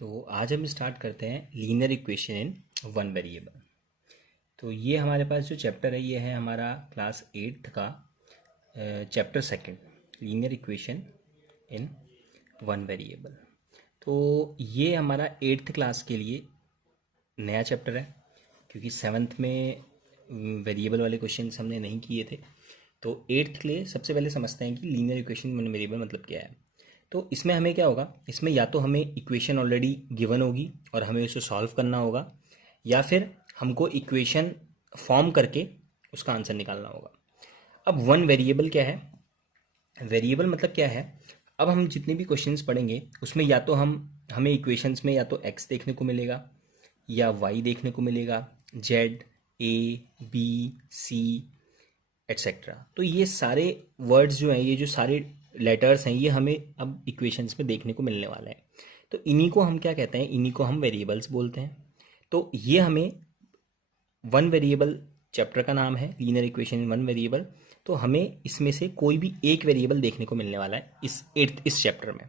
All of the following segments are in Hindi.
तो आज हम स्टार्ट करते हैं linear equation in one variable. तो ये हमारे पास जो चैप्टर है ये है हमारा क्लास 8th का chapter second, linear equation in one variable. तो ये हमारा 8th क्लास के लिए नया चैप्टर है, क्योंकि 7th में वेरिएबल वाले क्वेश्चंस हमने नहीं किए थे। तो 8th के लिए सबसे पहले समझते हैं कि लीनियर इक्वेशन वन वेरिएबल मतलब क्या है। तो इसमें हमें क्या होगा, इसमें या तो हमें इक्वेशन ऑलरेडी गिवन होगी और हमें उसे सॉल्व करना होगा, या फिर हमको इक्वेशन फॉर्म करके उसका आंसर निकालना होगा। अब वन वेरिएबल क्या है, वेरिएबल मतलब क्या है। अब हम जितने भी क्वेश्चंस पढ़ेंगे उसमें या तो हमें इक्वेशंस में या तो एक्स देखने को मिलेगा या वाई देखने को मिलेगा, जेड, ए, बी, सी एट्सेट्रा। तो ये सारे वर्ड्स जो हैं, ये जो सारे लेटर्स हैं, ये हमें अब इक्वेशंस में देखने को मिलने वाला है। तो इन्हीं को हम क्या कहते हैं, इन्हीं को हम वेरिएबल्स बोलते हैं। तो ये हमें वन वेरिएबल चैप्टर का नाम है, linear equation in one variable. तो हमें इसमें से कोई भी एक वेरिएबल देखने को मिलने वाला है इस चैप्टर में।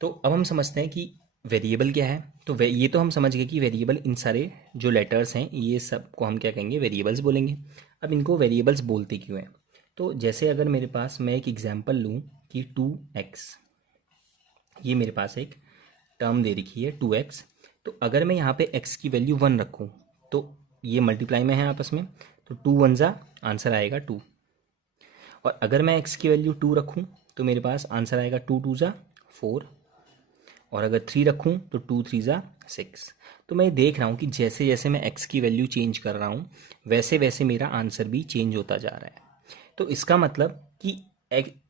तो अब हम समझते हैं कि वेरिएबल क्या है। तो ये तो हम समझ गए कि वेरिएबल, इन सारे जो लेटर्स हैं ये सब को हम क्या कहेंगे, वेरिएबल्स बोलेंगे। अब इनको वेरिएबल्स बोलते क्यों हैं, तो जैसे अगर मेरे पास, मैं एक एग्जांपल लूँ कि 2x, ये मेरे पास एक टर्म दे रखी है 2x। तो अगर मैं यहाँ पे x की वैल्यू 1 रखूँ तो ये मल्टीप्लाई में है आपस में, तो 2 1 जा, आंसर आएगा 2। और अगर मैं x की वैल्यू 2 रखूँ तो मेरे पास आंसर आएगा 2 2 जा 4। और अगर 3 रखूँ तो 2 3 जा 6। तो मैं देख रहा हूँ कि जैसे जैसे मैं x की वैल्यू चेंज कर रहा हूँ वैसे वैसे मेरा आंसर भी चेंज होता जा रहा है। तो इसका मतलब कि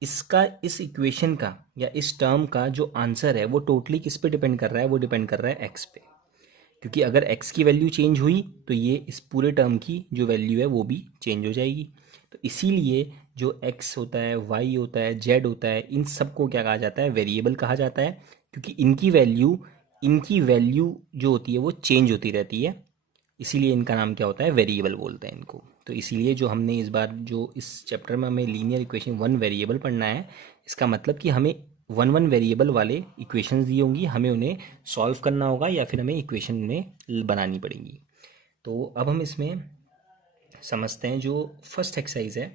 इस इक्वेशन का या इस टर्म का जो आंसर है वो टोटली किस पे डिपेंड कर रहा है, वो डिपेंड कर रहा है x पे। क्योंकि अगर x की वैल्यू चेंज हुई तो ये इस पूरे टर्म की जो वैल्यू है वो भी चेंज हो जाएगी। तो इसीलिए जो x होता है, y होता है, z होता है, इन सबको क्या कहा जाता है, वेरिएबल कहा जाता है। क्योंकि इनकी वैल्यू जो होती है वो चेंज होती रहती है, इसीलिए इनका नाम क्या होता है, वेरिएबल बोलते हैं इनको। तो इसीलिए जो हमने इस बार जो इस चैप्टर में हमें लीनियर इक्वेशन वन वेरिएबल पढ़ना है, इसका मतलब कि हमें वन वन वेरिएबल वाले इक्वेशंस दी होंगी, हमें उन्हें सॉल्व करना होगा या फिर हमें इक्वेशन उन्हें बनानी पड़ेंगी। तो अब हम इसमें समझते हैं जो फर्स्ट एक्सरसाइज है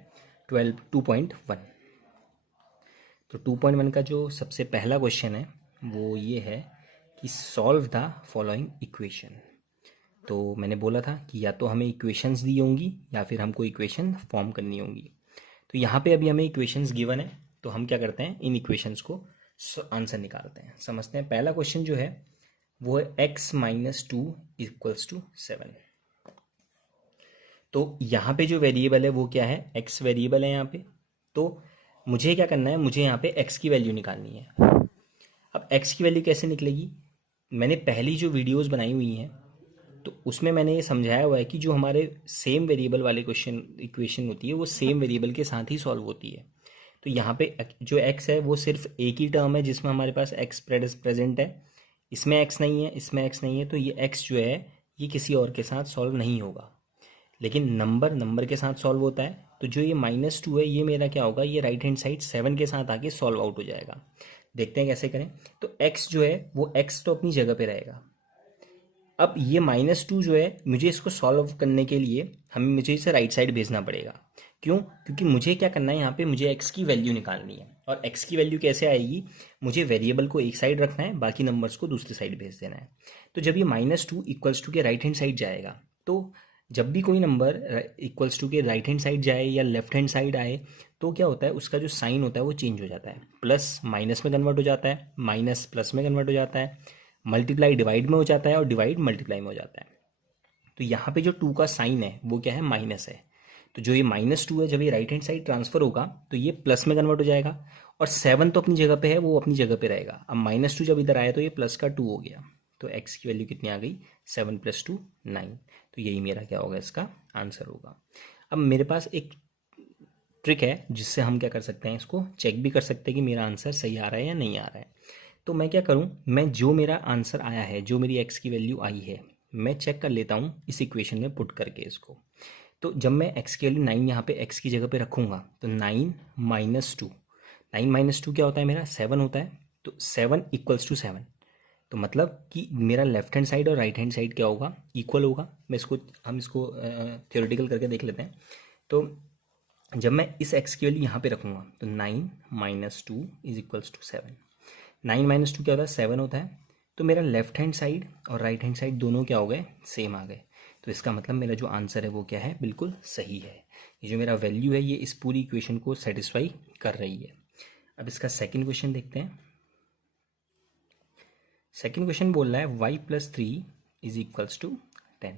2.1। तो 2.1 का जो सबसे पहला क्वेश्चन है वो ये है कि सॉल्व द फॉलोइंग इक्वेशन। तो मैंने बोला था कि या तो हमें इक्वेशंस दी होंगी या फिर हमको इक्वेशन फॉर्म करनी होंगी। तो यहाँ पे अभी हमें इक्वेशंस गिवन है, तो हम क्या करते हैं, इन इक्वेशंस को आंसर निकालते हैं। समझते हैं, पहला क्वेश्चन जो है वो है x माइनस 2 इक्वल्स टू 7। तो यहाँ पे जो वेरिएबल है वो क्या है, x वेरिएबल है यहाँ पे। तो मुझे क्या करना है, मुझे यहाँ पे x की वैल्यू निकालनी है। अब x की वैल्यू कैसे निकलेगी, मैंने पहली जो वीडियोस बनाई हुई हैं तो उसमें मैंने ये समझाया हुआ है कि जो हमारे सेम वेरिएबल वाले इक्वेशन होती है वो सेम वेरिएबल के साथ ही सॉल्व होती है। तो यहाँ पे जो x है वो सिर्फ एक ही टर्म है जिसमें हमारे पास x प्रेजेंट है, इसमें x नहीं है, इसमें x नहीं है। तो ये x जो है ये किसी और के साथ सॉल्व नहीं होगा, लेकिन नंबर के साथ सॉल्व होता है। तो जो ये -2 है ये मेरा क्या होगा, ये राइट हैंड साइड 7 के साथ आके सॉल्व आउट हो जाएगा। देखते हैं कैसे करें। तो x जो है वो x तो अपनी जगह पे रहेगा। अब ये -2 जो है, मुझे इसको सॉल्व करने के लिए मुझे इसे राइट साइड भेजना पड़ेगा। क्यों, क्योंकि मुझे क्या करना है, यहाँ पे मुझे x की वैल्यू निकालनी है। और x की वैल्यू कैसे आएगी, मुझे वेरिएबल को एक साइड रखना है, बाकी नंबर्स को दूसरी साइड भेज देना है। तो जब ये -2 इक्वल्स टू के राइट हैंड साइड जाएगा, तो जब भी कोई नंबर इक्वल्स टू के राइट हैंड साइड जाए या लेफ्ट हैंड साइड आए तो क्या होता है, उसका जो साइन होता है वो चेंज हो जाता है। प्लस माइनस में कन्वर्ट हो जाता है, माइनस प्लस में कन्वर्ट हो जाता है, मल्टीप्लाई डिवाइड में हो जाता है और डिवाइड मल्टीप्लाई में हो जाता है। तो यहाँ पे जो 2 का साइन है वो क्या है, माइनस है। तो जो ये -2 है, जब ये राइट हैंड साइड ट्रांसफर होगा तो ये प्लस में कन्वर्ट हो जाएगा। और 7 तो अपनी जगह पे है, वो अपनी जगह पे रहेगा। अब -2 जब इधर आया तो ये प्लस का 2 हो गया। तो x की वैल्यू कितनी आ गई, 7 + 2 9। तो यही मेरा क्या होगा, इसका आंसर होगा। अब मेरे पास एक ट्रिक है जिससे हम क्या कर सकते हैं, इसको चेक भी कर सकते हैं कि मेरा आंसर सही आ रहा है या नहीं आ रहा है। तो मैं क्या करूं, मैं जो मेरा आंसर आया है, जो मेरी x की वैल्यू आई है, मैं चेक कर लेता हूं इस इक्वेशन में पुट करके इसको। तो जब मैं x की वैल्यू 9 यहाँ पे x की जगह पे रखूंगा तो 9 - 2, 9 - 2 क्या होता है मेरा, 7 होता है। तो 7 = 7। तो मतलब कि मेरा लेफ्ट हैंड साइड और राइट हैंड साइड क्या होगा, इक्वल होगा। हम इसको थ्योरेटिकल करके देख लेते हैं। तो जब मैं इस एक्स की वैल्यू यहाँ पे रखूँगा तो 9 - 2 इज इक्वल्स टू 7। 9 - 2 क्या होता है, 7 होता है। तो मेरा लेफ्ट हैंड साइड और राइट हैंड साइड दोनों क्या हो गए, सेम आ गए। तो इसका मतलब मेरा जो आंसर है वो क्या है, बिल्कुल सही है। ये जो मेरा वैल्यू है ये इस पूरी इक्वेशन को सेटिस्फाई कर रही है। अब इसका सेकंड क्वेश्चन देखते हैं। सेकंड क्वेश्चन बोल रहा है y+3 इज इक्वल्स टू 10।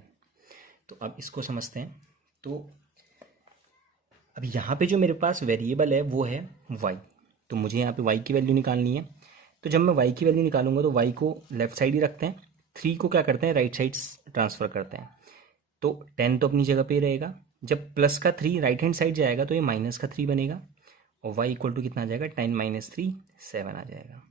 तो अब इसको समझते हैं। तो अब यहाँ पे जो मेरे पास वेरिएबल है वो है y। तो मुझे यहाँ पे y की वैल्यू निकालनी है। तो जब मैं y की वैल्यू निकालूंगा तो y को लेफ्ट साइड ही रखते हैं, 3 को क्या करते हैं, राइट साइड ट्रांसफ़र करते हैं। तो 10 तो अपनी जगह पे ही रहेगा। जब प्लस का 3 राइट हैंड साइड जाएगा तो ये माइनस का 3 बनेगा और y इक्वल टू कितना आ जाएगा, 10 - 3 7 आ जाएगा।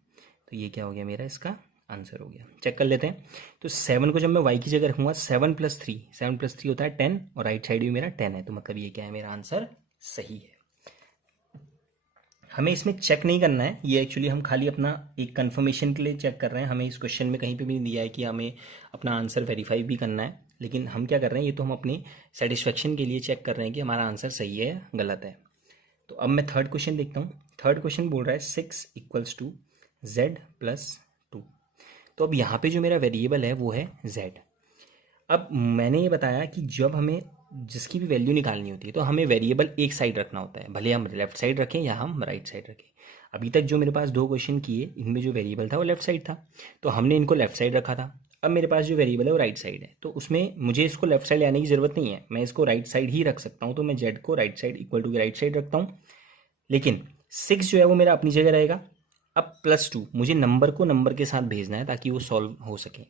तो ये क्या हो गया, मेरा इसका आंसर हो गया। चेक कर लेते हैं। तो 7 को जब मैं y की जगह रखूँगा, 7+3 होता है 10 और राइट साइड भी मेरा 10 है। तो मतलब ये क्या है, मेरा आंसर सही है। हमें इसमें चेक नहीं करना है, ये एक्चुअली हम खाली अपना एक कंफर्मेशन के लिए चेक कर रहे हैं। हमें इस क्वेश्चन में कहीं पे भी नहीं दिया है कि हमें अपना आंसर वेरीफाई भी करना है, लेकिन हम क्या कर रहे हैं, ये तो हम अपनी सेटिस्फेक्शन के लिए चेक कर रहे हैं कि हमारा आंसर सही है या गलत है। तो अब मैं थर्ड क्वेश्चन देखता हूँ। थर्ड क्वेश्चन बोल रहा है 6 = z+2। तो अब यहाँ पे जो मेरा वेरिएबल है वो है z। अब मैंने ये बताया कि जब हमें जिसकी भी वैल्यू निकालनी होती है तो हमें वेरिएबल एक साइड रखना होता है, भले हम लेफ्ट साइड रखें या हम राइट साइड रखें। अभी तक जो मेरे पास 2 क्वेश्चन किए, इनमें जो वेरिएबल था वो लेफ्ट साइड था, तो हमने इनको लेफ्ट साइड रखा था। अब मेरे पास जो वेरिएबल है वो राइट साइड है, तो उसमें मुझे इसको लेफ्ट साइड लाने की ज़रूरत नहीं है, मैं इसको राइट साइड ही रख सकता हूँ। तो मैं जेड को right side equal to right side रखता हूँ, लेकिन 6 जो है वो मेरा अपनी जगह रहेगा। अब +2 मुझे नंबर को नंबर के साथ भेजना है ताकि वो सॉल्व हो सके।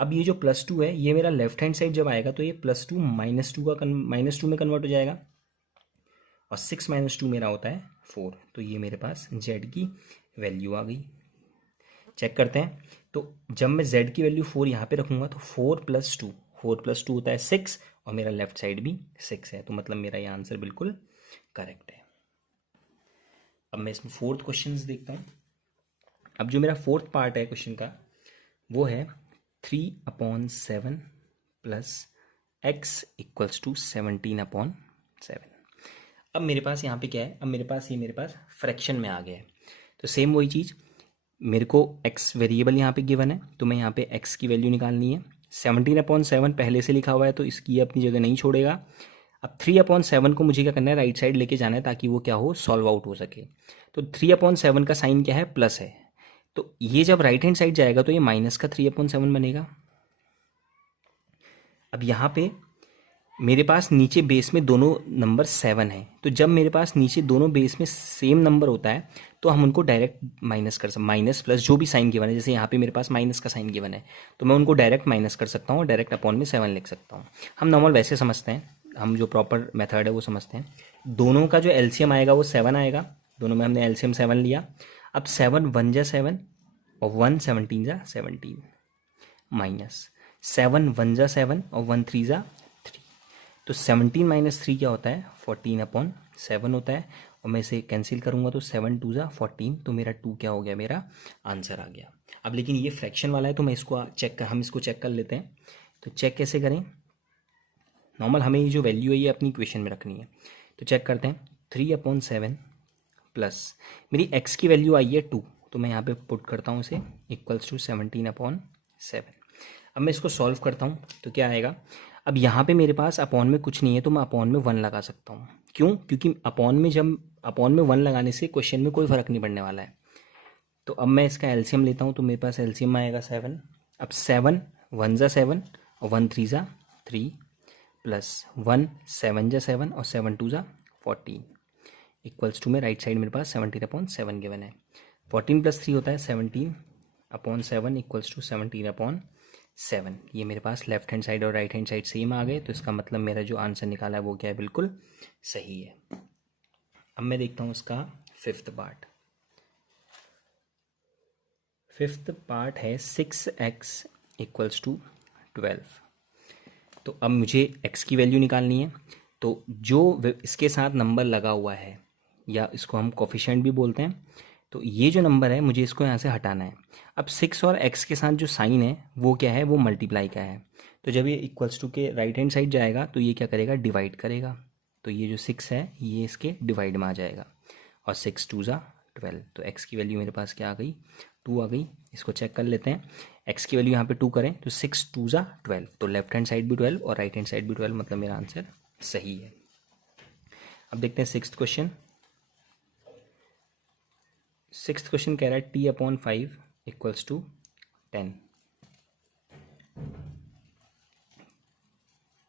अब ये जो +2 है ये मेरा लेफ्ट हैंड साइड जब आएगा तो ये +2 -2 में कन्वर्ट हो जाएगा और 6 - 2 मेरा होता है 4। तो ये मेरे पास z की वैल्यू आ गई। चेक करते हैं। तो जब मैं z की वैल्यू 4 यहाँ पे रखूँगा तो 4+2 होता है 6 और मेरा लेफ्ट साइड भी 6 है। तो मतलब मेरा ये आंसर बिल्कुल करेक्ट है। अब मैं इसमें फोर्थ क्वेश्चन देखता हूँ। अब जो मेरा फोर्थ पार्ट है क्वेश्चन का वो है 3/7 + x = 17/7। अब मेरे पास यहाँ पे क्या है, अब मेरे पास फ्रैक्शन में आ गया है। तो सेम वही चीज़, मेरे को x वेरिएबल यहाँ पे गिवन है तो मैं यहाँ पे x की वैल्यू निकालनी है। 17/7 पहले से लिखा हुआ है तो इसकी अपनी जगह नहीं छोड़ेगा। अब 3/7 को मुझे क्या करना है, राइट साइड लेके जाना है ताकि वो क्या हो, सॉल्व आउट हो सके। तो 3/7 का साइन क्या है, प्लस है। तो ये जब राइट हैंड साइड जाएगा तो ये माइनस का 3/7 बनेगा। अब यहाँ पे मेरे पास नीचे बेस में दोनों नंबर 7 है, तो जब मेरे पास नीचे दोनों बेस में सेम नंबर होता है तो हम उनको डायरेक्ट माइनस कर सकते, माइनस प्लस जो भी साइन गिवन है, जैसे यहाँ पे मेरे पास माइनस का साइन गिवन है तो मैं उनको डायरेक्ट माइनस कर सकता हूँ और डायरेक्ट अपॉन में 7 लिख सकता हूँ। हम नॉर्मल वैसे समझते हैं, हम जो प्रॉपर मेथड है वो समझते हैं। दोनों का जो एलसीएम आएगा वो 7 आएगा, दोनों में हमने एलसीएम 7 लिया। अब 7 1 जा 7 और 1 17 जा 17 माइनस 7 1 जा 7 और 1 3 जा 3। तो 17 - 3 क्या होता है, 14/7 होता है। और मैं इसे कैंसिल करूँगा तो 7 2 जा 14, तो मेरा 2 क्या हो गया, मेरा आंसर आ गया। अब लेकिन ये फ्रैक्शन वाला है तो मैं हम इसको चेक कर लेते हैं। तो चेक कैसे करें, नॉर्मल हमें ये जो वैल्यू है ये अपनी इक्वेशन में रखनी है। तो चेक करते हैं। 3/7 प्लस मेरी x की वैल्यू आई है 2, तो मैं यहाँ पे पुट करता हूँ इसे = 17/7। अब मैं इसको सॉल्व करता हूँ तो क्या आएगा। अब यहाँ पे मेरे पास अपॉन में कुछ नहीं है तो मैं अपॉन में 1 लगा सकता हूँ। क्यों, क्योंकि अपॉन में 1 लगाने से क्वेश्चन में कोई फ़र्क नहीं पड़ने वाला है। तो अब मैं इसका एलसीएम लेता हूँ तो मेरे पास एलसीएम आएगा 7। अब 7 1 जा 7 और 1 3 जा 3 प्लस 1 7 जा 7 और 7 2 जा 14 = में राइट साइड मेरे पास 17/7 गिवन है। 14 + 3 होता है 17/7 = 17/7। ये मेरे पास लेफ्ट हैंड साइड और राइट हैंड साइड सेम आ गए, तो इसका मतलब मेरा जो आंसर निकाला है वो क्या है, बिल्कुल सही है। अब मैं देखता हूँ इसका फिफ्थ पार्ट है 6x = 12। तो अब मुझे x की वैल्यू निकालनी है। तो जो इसके साथ नंबर लगा हुआ है या इसको हम कोफिशिएंट भी बोलते हैं, तो ये जो नंबर है मुझे इसको यहाँ से हटाना है। अब 6 और x के साथ जो साइन है वो क्या है, वो मल्टीप्लाई का है। तो जब ये इक्वल्स टू के राइट हैंड साइड जाएगा तो ये क्या करेगा, डिवाइड करेगा। तो ये जो 6 है ये इसके डिवाइड में आ जाएगा, और 6 2 ज़ा 12। तो x की वैल्यू मेरे पास क्या आ गई, 2 आ गई। इसको चेक कर लेते हैं, x की वैल्यू यहाँ पे 2 करें तो 6 2 ज़ा 12। तो लेफ्ट हैंड साइड भी 12 और राइट हैंड साइड भी 12, मतलब मेरा आंसर सही है। अब देखते हैं सिक्स्थ क्वेश्चन। सिक्स्थ क्वेश्चन कह रहा है t/5 इक्वल्स टू 10।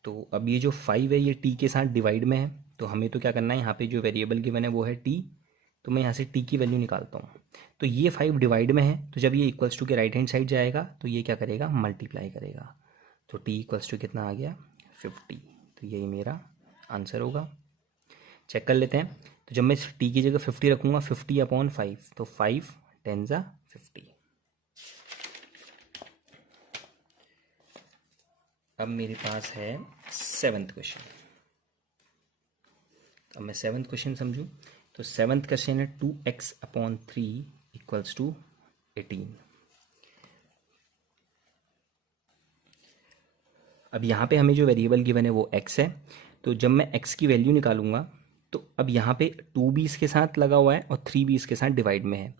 तो अब ये जो 5 है ये t के साथ डिवाइड में है, तो हमें तो क्या करना है, यहाँ पे जो वेरिएबल गिवन है वो है t। तो मैं यहाँ से t की वैल्यू निकालता हूँ। तो ये 5 डिवाइड में है, तो जब ये इक्वल्स टू के राइट हैंड साइड जाएगा तो ये क्या करेगा, मल्टीप्लाई करेगा। तो t इक्वल्स टू कितना आ गया, 50। तो यही मेरा आंसर होगा। चेक कर लेते हैं। तो जब मैं t की जगह 50 रखूँगा, 50/5, तो 5 10 ज़ा 50। अब मेरे पास है सेवन्थ क्वेश्चन। अब मैं सेवन्थ क्वेश्चन समझूं, तो सेवन्थ क्वेश्चन है 2x/3 इक्वल्स टू 18। अब यहाँ पे हमें जो वेरिएबल गिवन है वो x है। तो जब मैं x की वैल्यू निकालूंगा तो अब यहाँ पे 2 भी इसके साथ लगा हुआ है और 3 भी इसके साथ डिवाइड में है।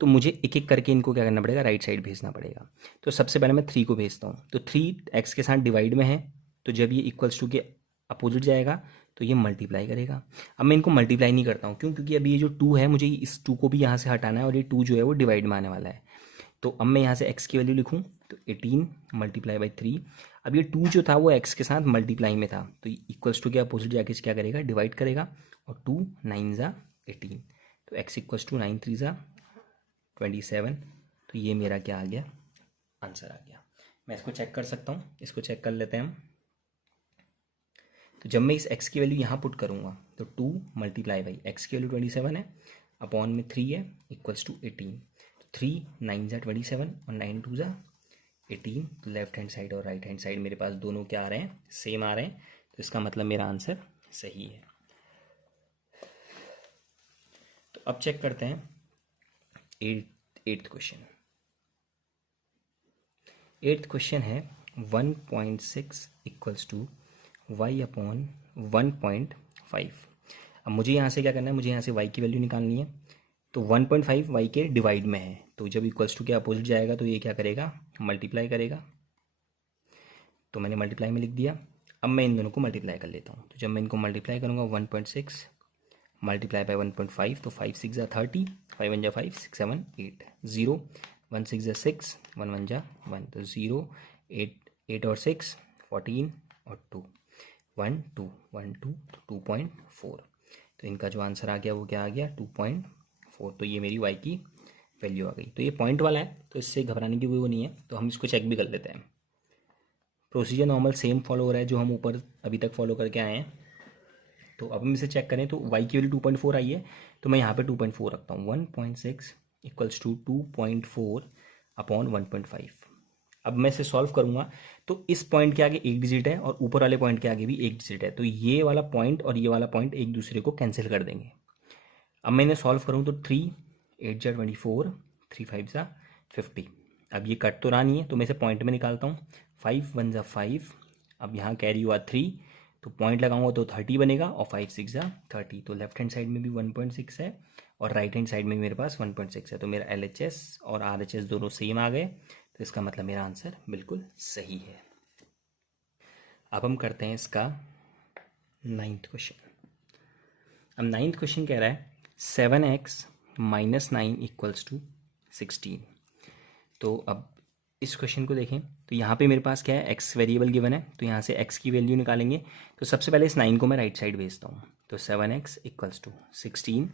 तो मुझे एक एक करके इनको क्या करना पड़ेगा, राइट साइड भेजना पड़ेगा। तो सबसे पहले मैं 3 को भेजता हूँ। तो 3 x के साथ डिवाइड में है, तो जब ये इक्वल्स टू के अपोजिट जाएगा तो ये मल्टीप्लाई करेगा। अब मैं इनको मल्टीप्लाई नहीं करता हूँ, क्यों, क्योंकि अभी ये जो 2 है मुझे इस 2 को भी यहाँ से हटाना है, और ये 2 जो है वो डिवाइड में आने वाला है। तो अब मैं यहाँ से x की वैल्यू लिखूँ तो 18 मल्टीप्लाई बाई 3। अब ये 2 जो था वो x के साथ मल्टीप्लाई में था, तो इक्वल्स टू के अपोजिट जाके क्या करेगा, डिवाइड करेगा। और 2 9 ज़ा 18, तो x इक्वल्स टू 9 3 ज़ा 27। तो ये मेरा क्या आ गया, आंसर आ गया। मैं इसको चेक कर सकता हूँ, इसको चेक कर लेते हैं हम। तो जब मैं इस x की वैल्यू यहाँ पुट करूँगा तो 2 मल्टीप्लाई बाई x की वैल्यू 27 है, अपॉन में 3 है, इक्वल्स टू 18। 3 9 ज़ा 27 और 9 2 ज़ा 18। तो लेफ्ट हैंड साइड और राइट हैंड साइड मेरे पास दोनों क्या आ रहे हैं, सेम आ रहे हैं। तो इसका मतलब मेरा आंसर सही है। तो अब चेक करते हैं एट्थ क्वेश्चन। एट्थ क्वेश्चन है 1.6 इक्वल्स टू y/1.5। अब मुझे यहाँ से क्या करना है, मुझे यहाँ से y की वैल्यू निकालनी है। तो 1.5 y के डिवाइड में है, तो जब इक्वल्स टू के अपोजिट जाएगा तो ये क्या करेगा, मल्टीप्लाई करेगा। तो मैंने मल्टीप्लाई में लिख दिया। अब मैं इन दोनों को मल्टीप्लाई कर लेता हूँ। तो जब मैं इनको मल्टीप्लाई करूँगा 1.6 मल्टीप्लाई बाई 1.5, तो 5 6 ज़ा 30, 5 1 ज़ा 5 6 7 8 0 1 6 ज़ा 6 1 1 ज़ा 1, तो 0 8 और 6 14 और 2 1 2 1 2, तो 2.4। तो इनका जो आंसर आ गया वो क्या आ गया, 2.4। तो ये मेरी y की वैल्यू आ गई। तो ये पॉइंट वाला है, तो इससे घबराने की कोई वो नहीं है। तो हम इसको चेक भी कर लेते हैं। प्रोसीजर नॉर्मल सेम फॉलो हो रहा है जो हम ऊपर अभी तक फॉलो करके आए हैं। तो अब हम इसे चेक करें तो y की वैल्यू 2.4 आई है, तो मैं यहाँ पे 2.4 रखता हूँ। 1.6 इक्वल्स टू 2.4 अपॉन 1.5। अब मैं इसे सॉल्व करूँगा तो इस पॉइंट के आगे एक डिजिट है और ऊपर वाले पॉइंट के आगे भी एक डिजिट है, तो ये वाला पॉइंट और ये वाला पॉइंट एक दूसरे को कैंसिल कर देंगे। अब मैं इन्हें सॉल्व करूँ तो 3 8 ज़ा 24 3 5 ज़ा 50। अब ये कट तो रहा नहीं है, तो मैं इसे पॉइंट में निकालता हूँ। 5 1 ज़ा 5, अब यहाँ कैरी हुआ 3, तो पॉइंट लगाऊंगा तो 30 बनेगा, और 5 6 ज़ा 30। तो लेफ्ट हैंड साइड में भी 1.6 है और राइट हैंड साइड में भी मेरे पास 1.6 है। तो मेरा LHS और RHS दोनों सेम आ गए, तो इसका मतलब मेरा आंसर बिल्कुल सही है। अब हम करते हैं इसका 9th क्वेश्चन। अब 9th क्वेश्चन कह रहा है 7x - 9 इक्वल्स टू 16। तो अब इस क्वेश्चन को देखें तो यहाँ पे मेरे पास क्या है, x वेरिएबल गिवन है, तो यहाँ से x की वैल्यू निकालेंगे। तो सबसे पहले इस 9 को मैं राइट साइड भेजता हूँ। तो 7x इक्वल्स टू 16।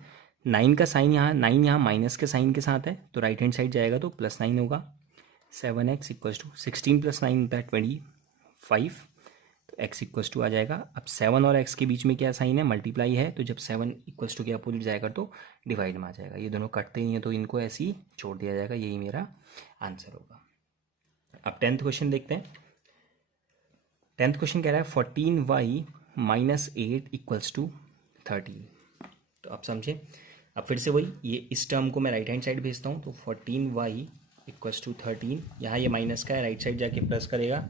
9 का साइन यहाँ, 9 यहाँ माइनस के साइन के साथ है, तो राइट हैंड साइड जाएगा तो +9 होगा। 7x इक्वल्स टू 16 + 9 होता है 25, तो x इक्वल्स टू आ जाएगा। अब 7 और x के बीच में क्या साइन है, मल्टीप्लाई है, तो जब 7 इक्वल्स टू के अपोजिट जाएगा तो डिवाइड में आ जाएगा। ये दोनों कटते नहीं है तो इनको ऐसे ही छोड़ दिया जाएगा, यही मेरा आंसर होगा। अब 10th क्वेश्चन देखते हैं। 10th क्वेश्चन कह रहा है 14y - 8 इक्वल्स टू 13। तो आप समझे। अब फिर से वही, ये इस टर्म को मैं राइट हैंड साइड भेजता हूँ, तो 14y इक्वल्स टू 13, यहाँ ये माइनस का है, राइट साइड जाके प्लस करेगा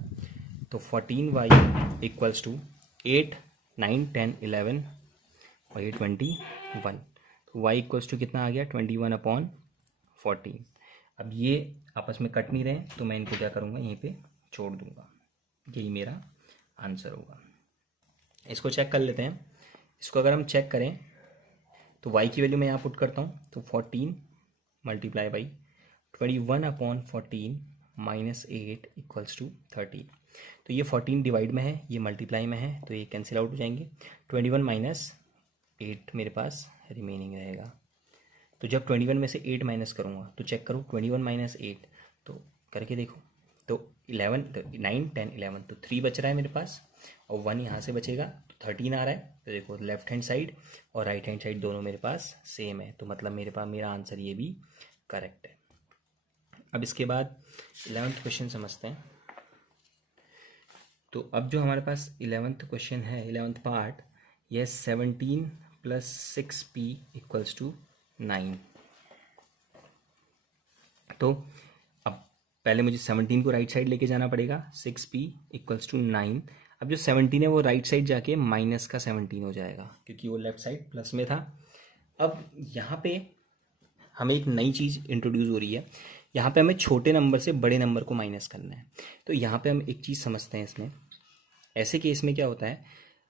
तो 14y इक्वल्स टू 8, 9, 10, 11 और ये 21। तो y इक्वल्स टू कितना आ गया 21/14। अब ये आपस में कट नहीं रहे तो मैं इनको क्या करूँगा यहीं पे छोड़ दूँगा, यही मेरा आंसर होगा। इसको चेक कर लेते हैं। इसको अगर हम चेक करें तो y की वैल्यू मैं यहाँ पुट करता हूँ तो 14 multiply by 21/14 minus 8 equals to 13। तो ये 14 डिवाइड में है, ये मल्टीप्लाई में है, तो ये कैंसिल आउट हो जाएंगे। 21 माइनस 8 मेरे पास रिमेनिंग रहेगा। तो जब 21 में से 8 माइनस करूँगा तो चेक करो 21 माइनस 8 तो करके देखो तो 11 तो 9 10 11 तो 3 बच रहा है मेरे पास और 1 यहाँ से बचेगा तो 13 आ रहा है। तो देखो लेफ्ट हैंड साइड और राइट हैंड साइड दोनों मेरे पास सेम है, तो मतलब मेरे पास मेरा आंसर ये भी करेक्ट है। अब इसके बाद 11th क्वेश्चन समझते हैं। तो अब जो हमारे पास 11th क्वेश्चन है, 11th पार्ट, यह 17 प्लस 6p इक्वल्स टू 9। तो अब पहले मुझे 17 को राइट साइड लेके जाना पड़ेगा, 6p इक्वल्स टू 9। अब जो 17 है वो राइट साइड जाके माइनस का 17 हो जाएगा क्योंकि वो लेफ्ट साइड प्लस में था। अब यहाँ पे हमें एक नई चीज़ इंट्रोड्यूस हो रही है, यहाँ पे हमें छोटे नंबर से बड़े नंबर को माइनस करना है। तो यहाँ पे हम एक चीज़ समझते हैं इसमें, ऐसे केस में क्या होता है,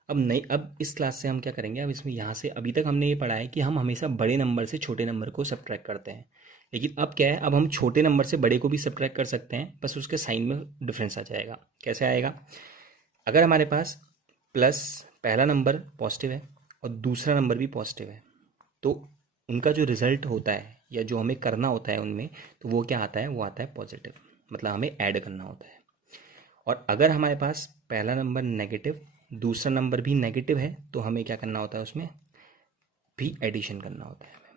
अब इस क्लास से हम क्या करेंगे, अब इसमें यहाँ से अभी तक हमने ये पढ़ा है कि हम हमेशा बड़े नंबर से छोटे नंबर को सब्ट्रैक्ट करते हैं, लेकिन अब क्या है, अब हम छोटे नंबर से बड़े को भी सब्ट्रैक्ट कर सकते हैं, बस उसके साइन में डिफरेंस आ जाएगा। कैसे आएगा, अगर हमारे पास प्लस पहला नंबर पॉजिटिव है और दूसरा नंबर भी पॉजिटिव है तो उनका जो रिजल्ट होता है या जो हमें करना होता है उनमें, तो वो क्या आता है, वो आता है पॉजिटिव, मतलब हमें ऐड करना होता है। और अगर हमारे पास पहला नंबर नेगेटिव दूसरा नंबर भी नेगेटिव है तो हमें क्या करना होता है, उसमें भी एडिशन करना होता है हमें।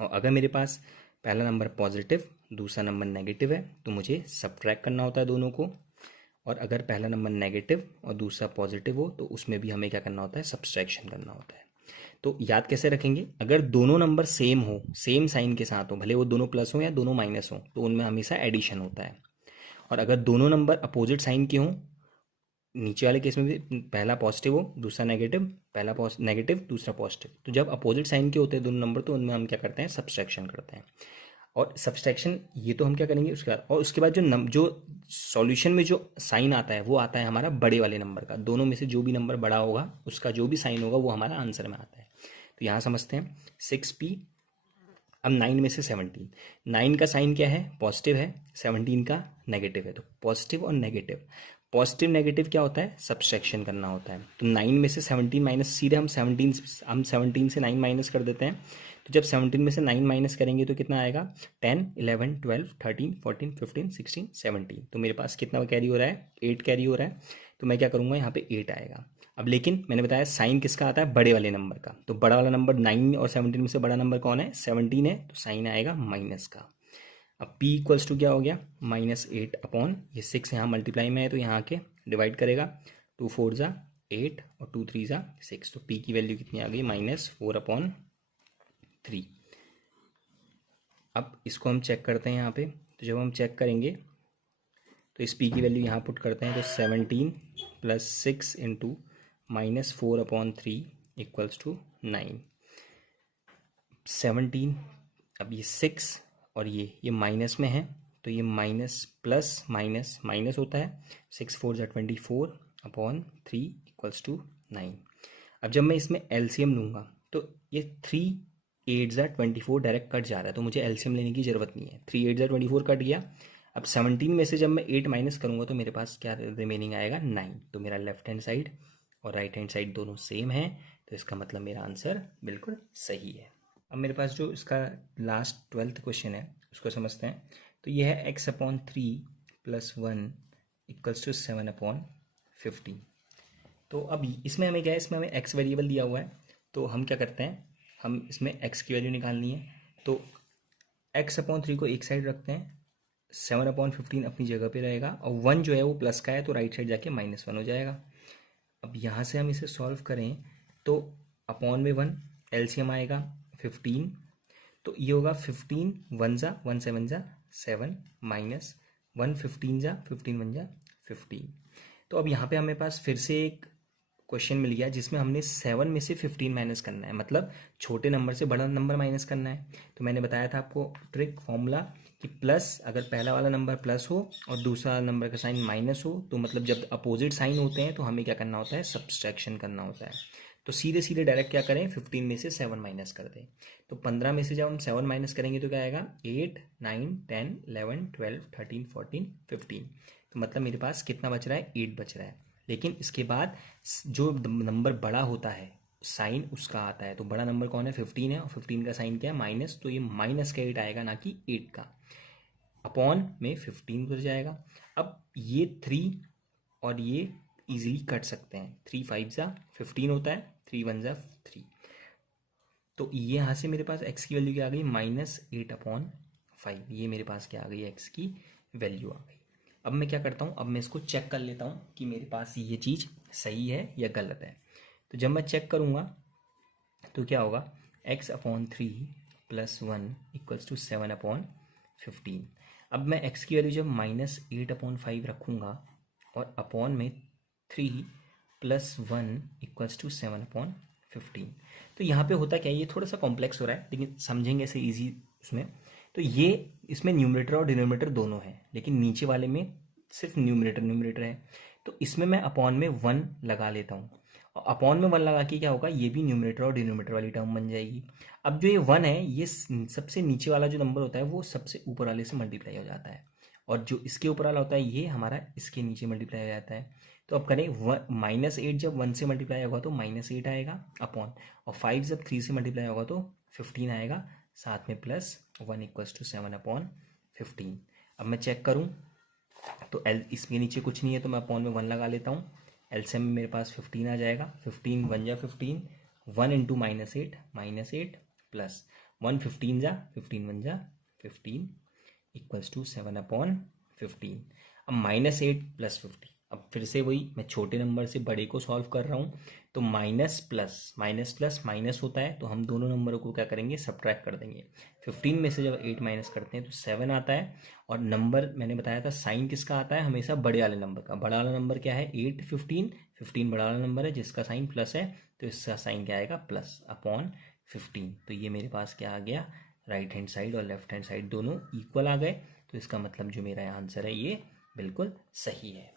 और अगर मेरे पास पहला नंबर पॉजिटिव दूसरा नंबर नेगेटिव है तो मुझे सब्ट्रैक्ट करना होता है दोनों को। और अगर पहला नंबर नेगेटिव और दूसरा पॉजिटिव हो तो उसमें भी हमें क्या करना होता है, सब्सट्रैक्शन करना होता है। तो याद कैसे रखेंगे, अगर दोनों नंबर सेम हो, सेम साइन के साथ हो, भले वो दोनों प्लस हो या दोनों माइनस हो, तो उनमें हमेशा एडिशन होता है। और अगर दोनों नंबर अपोजिट साइन के हों, नीचे वाले केस में भी पहला पॉजिटिव हो दूसरा नेगेटिव, पहला नेगेटिव दूसरा पॉजिटिव, तो जब अपोजिट साइन के होते हैं दोनों नंबर तो उनमें हम क्या करते हैं, सब्सट्रैक्शन करते हैं। और सब्सट्रैक्शन ये तो हम क्या करेंगे उसके बाद, और उसके बाद जो सॉल्यूशन में जो साइन आता है वो आता है हमारा बड़े वाले नंबर का, दोनों में से जो भी नंबर बड़ा होगा उसका जो भी साइन होगा वो हमारा आंसर में आता है। तो यहाँ समझते हैं 6p। अब 9 में से 17, 9 का साइन क्या है, पॉजिटिव है, 17 का नेगेटिव है, तो पॉजिटिव और नेगेटिव, पॉजिटिव नेगेटिव क्या होता है, सब्सट्रैक्शन करना होता है। तो 9 में से 17 माइनस, सीधे हम 17 से 9 माइनस कर देते हैं। तो जब 17 में से 9 माइनस करेंगे तो कितना आएगा, 10, 11, 12, 13, 14, 15, 16, 17। तो मेरे पास कितना कैरी हो रहा है, 8 कैरी हो रहा है। तो मैं क्या करूँगा, यहाँ पे 8 आएगा। अब लेकिन मैंने बताया साइन किसका आता है, बड़े वाले नंबर का, तो बड़ा वाला नंबर 9 और 17 में से बड़ा नंबर कौन है, 17 है, तो साइन आएगा माइनस का। अब p इक्वल्स टू क्या हो गया, -8 अपॉन ये 6 यहाँ मल्टीप्लाई में है तो यहाँ के डिवाइड करेगा, 2 4 ज़ा 8 और 2 3 ज़ा 6, तो p की वैल्यू कितनी आ गई, -4/3। अब इसको हम चेक करते हैं यहाँ पे, तो जब हम चेक करेंगे तो इस p की वैल्यू यहाँ पुट करते हैं तो 17 + 6 × -4/3 इक्वल्स टू 9। 17, अब ये 6 और ये माइनस में है तो ये माइनस प्लस माइनस माइनस होता है, 6 4 ज़ा 24/3 इक्वल्स टू 9। अब जब मैं इसमें एलसीएम लूँगा तो ये 3 8 ज़ा 24 डायरेक्ट कट जा रहा है, तो मुझे एलसीएम लेने की ज़रूरत नहीं है। 3 8 ज़ा 24 कट गया। अब 17 में से जब मैं 8 माइनस करूँगा तो मेरे पास क्या रिमेनिंग आएगा, 9। तो मेरा लेफ्ट हैंड साइड और राइट हैंड साइड दोनों सेम है, तो इसका मतलब मेरा आंसर बिल्कुल सही है। अब मेरे पास जो इसका लास्ट 12th क्वेश्चन है उसको समझते हैं। तो यह है x/3 + 1 इक्वल्स टू 7/15। तो अब इसमें हमें क्या है, इसमें हमें x वेरिएबल दिया हुआ है, तो हम क्या करते हैं, हम इसमें x की वैल्यू निकालनी है। तो x/3 को एक साइड रखते हैं, 7/15 अपनी जगह पे रहेगा, और 1 जो है वो प्लस का है तो राइट साइड जाके -1 हो जाएगा। अब यहाँ से हम इसे सॉल्व करें तो अपॉन में 1 एलसीएम आएगा 15, तो ये होगा 15 1 ज़ा 1 7 ज़ा 7 माइनस 1 15 जा 15 1 जा 15। तो अब यहाँ पे हमें पास फिर से एक क्वेश्चन मिल गया जिसमें हमने 7 में से 15 माइनस करना है, मतलब छोटे नंबर से बड़ा नंबर माइनस करना है। तो मैंने बताया था आपको ट्रिक फॉर्मूला कि प्लस, अगर पहला वाला नंबर प्लस हो और दूसरा वाला नंबर का साइन माइनस हो, तो मतलब जब अपोजिट साइन होते हैं तो हमें क्या करना होता है, सब्सट्रैक्शन करना होता है। तो सीधे सीधे डायरेक्ट क्या करें, 15 में से 7 माइनस कर दें। तो 15 में से जब हम 7 माइनस करेंगे तो क्या आएगा, 8 9 10 11 12 13 14 15। तो मतलब मेरे पास कितना बच रहा है, 8 बच रहा है। लेकिन इसके बाद जो नंबर बड़ा होता है साइन उसका आता है, तो बड़ा नंबर कौन है, 15 है, और 15 का साइन क्या है, माइनस, तो ये माइनस का 8 आएगा, ना कि 8 का। अपॉन में 15 बच जाएगा। अब ये 3 और ये इजीली कट सकते हैं, 3 5 जा 15 होता है, 3 1 जा 3। तो ये यहाँ से मेरे पास x की वैल्यू क्या आ गई, -8/5। ये मेरे पास क्या आ गई, x की वैल्यू आ गई। अब मैं क्या करता हूँ, अब मैं इसको चेक कर लेता हूँ कि मेरे पास ये चीज़ सही है या गलत है। तो जब मैं चेक करूँगा तो क्या होगा, x/3 + 1 = 7/15। अब मैं x की वैल्यू जब -8/5 रखूँगा और अपॉन में 3 + 1 = 7/15। तो यहाँ पे होता क्या है, ये थोड़ा सा कॉम्प्लेक्स हो रहा है लेकिन समझेंगे ऐसे इजी उसमें। तो ये इसमें न्यूमरेटर और डिनोमिनेटर दोनों हैं, लेकिन नीचे वाले में सिर्फ न्यूमरेटर है। तो इसमें मैं अपॉन में 1 लगा लेता हूँ, और अपॉन में 1 लगा के क्या होगा, ये भी न्यूमरेटर और डिनोमिनेटर वाली टर्म बन जाएगी। अब जो ये 1 है, ये सबसे नीचे वाला जो नंबर होता है वो सबसे ऊपर वाले से मल्टीप्लाई हो जाता है, और जो इसके ऊपर वाला होता है ये हमारा इसके नीचे मल्टीप्लाई हो जाता है। तो अब करें, -8 जब 1 से मल्टीप्लाई होगा तो -8 आएगा अपॉन, और 5 जब 3 से मल्टीप्लाई होगा तो 15 आएगा, साथ में +1 = 7/15। अब मैं चेक करूं तो इसके नीचे कुछ नहीं है, तो मैं अपॉन में 1 लगा लेता हूँ। एलसीएम में मेरे पास 15 आ जाएगा, 15 1 जा 15, 1 × -8 प्लस 1 15 जा 15 1 जा 15 = 7/15। अब -8 + 50, अब फिर से वही, मैं छोटे नंबर से बड़े को सॉल्व कर रहा हूँ। तो माइनस प्लस माइनस होता है, तो हम दोनों नंबरों को क्या करेंगे, सब्ट्रैक्ट कर देंगे। 15 में से जब 8 माइनस करते हैं तो 7 आता है, और नंबर मैंने बताया था साइन किसका आता है, हमेशा बड़े वाले नंबर का। बड़ा वाला नंबर क्या है, 8 15, 15 बड़ा वाला नंबर है जिसका साइन प्लस है, तो इसका साइन क्या आएगा, +/15। तो ये मेरे पास क्या आ गया, राइट हैंड साइड और लेफ्ट हैंड साइड दोनों इक्वल आ गए। तो इसका मतलब जो मेरा आंसर है ये बिल्कुल सही है।